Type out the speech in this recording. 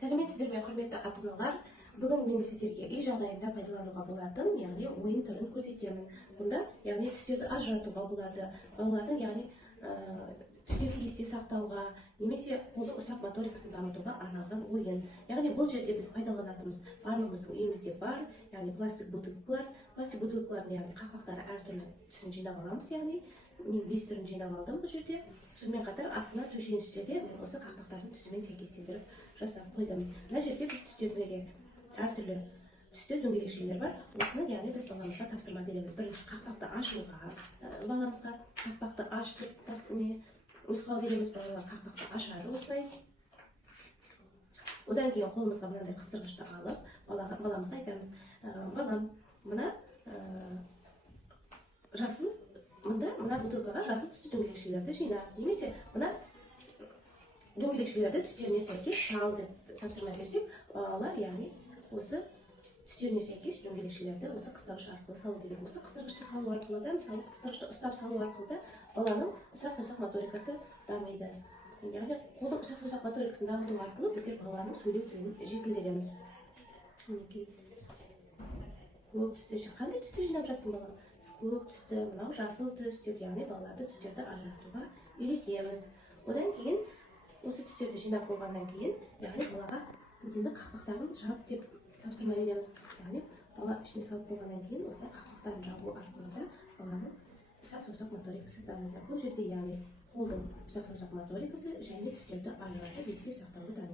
Сәлеметсіздер ме, құрметті ата-аналар. Бүгін мен сіздерге үй жағдайында пайдалануға болатын, яғни ойын түрін көрсетемін. Бұнда, яғни түстерді ажыратуға болады. Балалардың, яғни түстерді есте сақтауға, немесе қолдың ұсақ моторикасын дамытуға арналған ойын. Яғни бұл жерде біз пайдаланатынымыз барлығымыздың үйімізде бар, яғни пластик бутылкалар. Пластик бутылкалардың, яғни қақпақтары әртүрлі түсін жинап аламыз, яғни мен 5 түрін жинап алдым бұл жерде. Сонымен қатар астына төсеніштерде мен осы қақпақтардың түсімен сәйкестендіріп жасап қойдым. Мына жерде біз түстердегі әртүрлі түсті дөңгелекшелер бар. Осыны яғни біз баламызға тапсырма береміз. Бірінші қақпақты ашуға баламызға қақпақты аш деп нұсқау береміз. Балалар қақпақты ашады осылай. Одан кейін қолымызға мынандай қыстырғышты алып, баламызға айтамыз: балам, мына жасыл мына бутылкаға жасыл түсті дөңгелекшелерді жина, немесе мына дөңгелекшелерді түстеріне сәйкес сал деп тапсырма берсек, балалар яғни осы түстеріне сәйкес дөңгелекшелерді осы қыстырғыш арқылы салу керек. Осы қыстырғышты салу арқылы да, мысалы қыстырғышты ұстап салу арқылы да баланың ұсақ-саусақ моторикасы дамиды. Яғни қолдың ұсақ-саусақ моторикасын дамыту арқылы біздер баланың сөйлеу тілін жетілдіреміз. Көп түсті, қандай түсті жинап жатсың балам? Көк түсті, мынау жасыл түс деп, яғни балаларды түстерді ажыратуға үйретеміз. Одан кейін осы түстерді жинап болғаннан кейін, яғни балаға енді қақпақтарын жап деп тапсырма береміз. Яғни бала ішіне салып болғаннан кейін осылай қақпақтарын жабу арқылы да баланың ұсақ-саусақ моторикасы дамиды. Бұл жерде яғни қолдың ұсақ-саусақ моторикасы және түстерді ажыратып есте сақтауды дамиды.